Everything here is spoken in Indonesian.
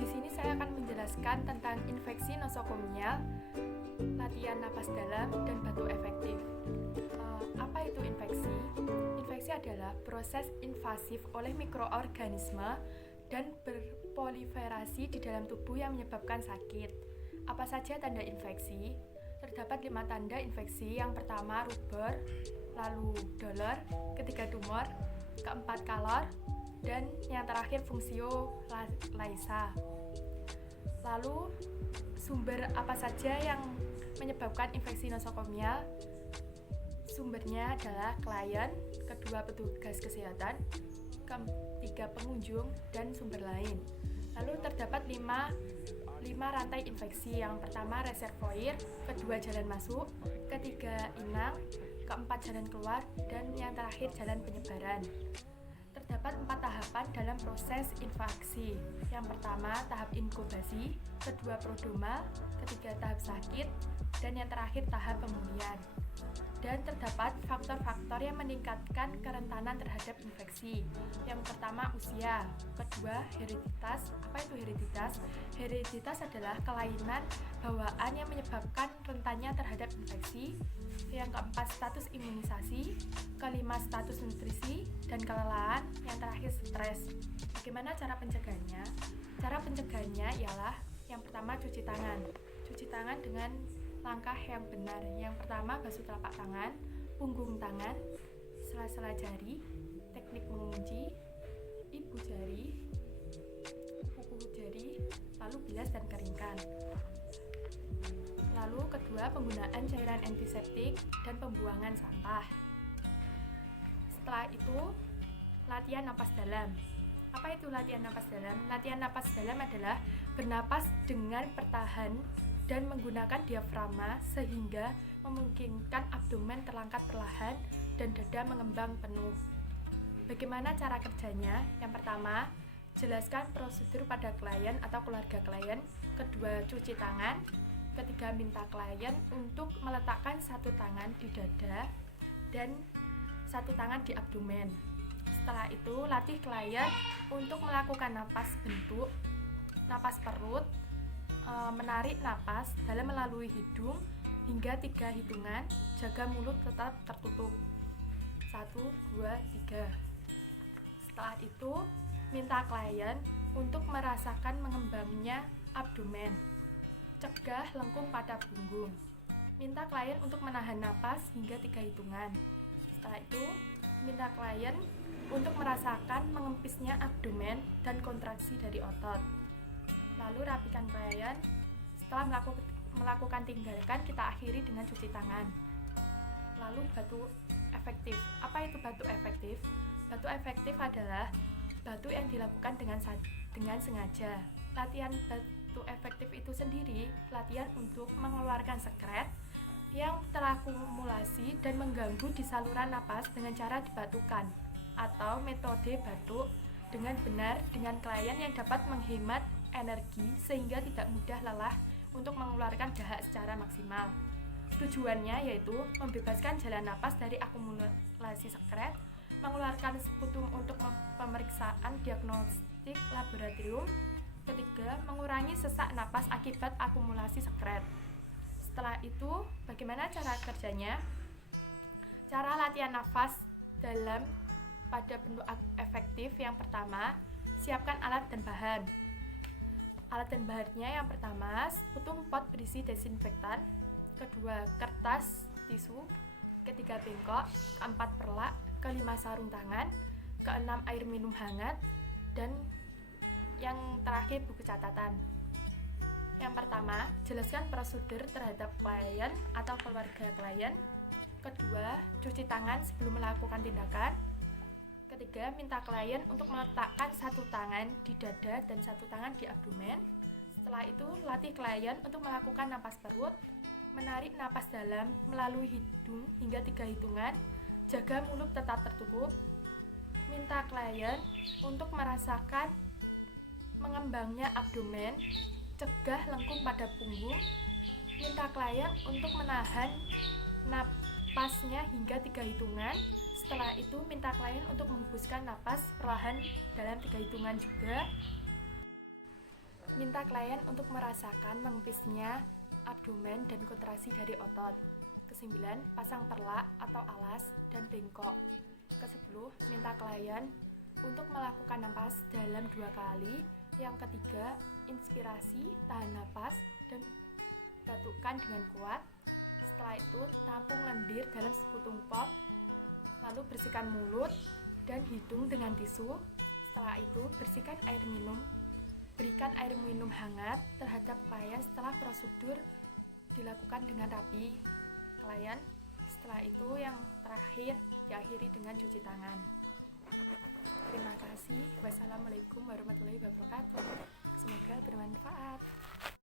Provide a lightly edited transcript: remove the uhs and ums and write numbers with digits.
Di sini saya akan menjelaskan tentang infeksi nosokomial, latihan napas dalam, dan batuk efektif. Apa itu infeksi? Infeksi adalah proses invasif oleh mikroorganisme dan berproliferasi di dalam tubuh yang menyebabkan sakit. Apa saja tanda infeksi? Terdapat 5 tanda infeksi. Yang pertama rubor, lalu dolor, ketiga tumor, keempat kalor, dan yang terakhir fungsio laisa. Lalu sumber apa saja yang menyebabkan infeksi nosokomial? Sumbernya adalah klien, kedua petugas kesehatan, ketiga pengunjung, dan sumber lain. Lalu terdapat 5 rantai infeksi. Yang pertama reservoir, kedua jalan masuk, ketiga inang, keempat jalan keluar, dan yang terakhir jalan penyebaran. Terdapat 4 tahapan dalam proses infeksi. Yang pertama tahap inkubasi, kedua prodromal, ketiga tahap sakit, dan yang terakhir tahap pemulihan. Dan terdapat faktor-faktor yang meningkatkan kerentanan terhadap infeksi. Yang pertama usia, kedua hereditas. Apa itu hereditas? Hereditas adalah kelainan bawaan yang menyebabkan rentannya terhadap infeksi. Yang keempat status imunisasi, kelima status nutrisi dan kelelahan, yang terakhir stres. Bagaimana cara pencegahannya? Cara pencegahannya ialah yang pertama cuci tangan. Cuci tangan dengan langkah yang benar. Yang pertama basuh telapak tangan, punggung tangan, sela-sela jari, teknik mengunci, ibu jari, kuku jari, lalu bilas dan keringkan. Lalu kedua, penggunaan cairan antiseptik dan pembuangan sampah. Setelah itu, latihan napas dalam. Apa itu latihan napas dalam? Latihan napas dalam adalah bernapas dengan pertahan dan menggunakan diafragma sehingga memungkinkan abdomen terangkat perlahan dan dada mengembang penuh. Bagaimana cara kerjanya? Yang pertama, jelaskan prosedur pada klien atau keluarga klien. Kedua, cuci tangan. Ketiga, minta klien untuk meletakkan satu tangan di dada dan satu tangan di abdomen. Setelah itu, latih klien untuk melakukan napas bentuk, napas perut, menarik napas dalam melalui hidung hingga 3 hitungan, jaga mulut tetap tertutup. 1, 2, 3. Setelah itu, minta klien untuk merasakan mengembangnya abdomen. Cegah lengkung pada punggung. Minta klien untuk menahan napas hingga 3 hitungan. Setelah itu, minta klien untuk merasakan mengempisnya abdomen dan kontraksi dari otot. Lalu rapikan klien. Setelah melakukan tinggalkan, kita akhiri dengan cuci tangan. Lalu batuk efektif. Apa itu batuk efektif? Batuk efektif adalah batuk yang dilakukan dengan sengaja. Latihan batuk efektif itu sendiri latihan untuk mengeluarkan sekret yang terakumulasi dan mengganggu di saluran napas dengan cara dibatukan, atau metode batuk dengan benar dengan klien yang dapat menghemat energi sehingga tidak mudah lelah untuk mengeluarkan dahak secara maksimal. Tujuannya yaitu membebaskan jalan napas dari akumulasi sekret, mengeluarkan sputum untuk pemeriksaan diagnostik laboratorium. Ketiga, mengurangi sesak napas akibat akumulasi sekret. Setelah itu, bagaimana cara kerjanya? Cara latihan nafas dalam pada bentuk efektif. Yang pertama, siapkan alat dan bahan. Alat dan bahannya yang pertama, seputung pot berisi desinfektan, kedua kertas tisu, ketiga bengkok, keempat perlak, kelima sarung tangan, keenam air minum hangat, dan yang terakhir buku catatan. Yang pertama, jelaskan prosedur terhadap klien atau keluarga klien. Kedua, cuci tangan sebelum melakukan tindakan. Ketiga, minta klien untuk meletakkan satu tangan di dada dan satu tangan di abdomen. Setelah itu, latih klien untuk melakukan napas perut, menarik napas dalam melalui hidung hingga 3 hitungan, jaga mulut tetap tertutup. Minta klien untuk merasakan mengembangnya abdomen, cegah lengkung pada punggung. Minta klien untuk menahan napasnya hingga 3 hitungan. Setelah itu, minta klien untuk menghembuskan napas perlahan dalam 3 hitungan juga. Minta klien untuk merasakan mengempisnya abdomen dan kontraksi dari otot. Kesembilan, pasang perlak atau alas dan bengkok. Kesepuluh, minta klien untuk melakukan napas dalam 2 kali. Yang ketiga, inspirasi, tahan napas, dan batukkan dengan kuat. Setelah itu, tampung lendir dalam seputung pop. Lalu bersihkan mulut dan hidung dengan tisu. Setelah itu, berikan air minum hangat terhadap klien setelah prosedur dilakukan dengan rapi. Klien setelah itu yang terakhir diakhiri dengan cuci tangan. Terima kasih. Wassalamualaikum warahmatullahi wabarakatuh. Semoga bermanfaat.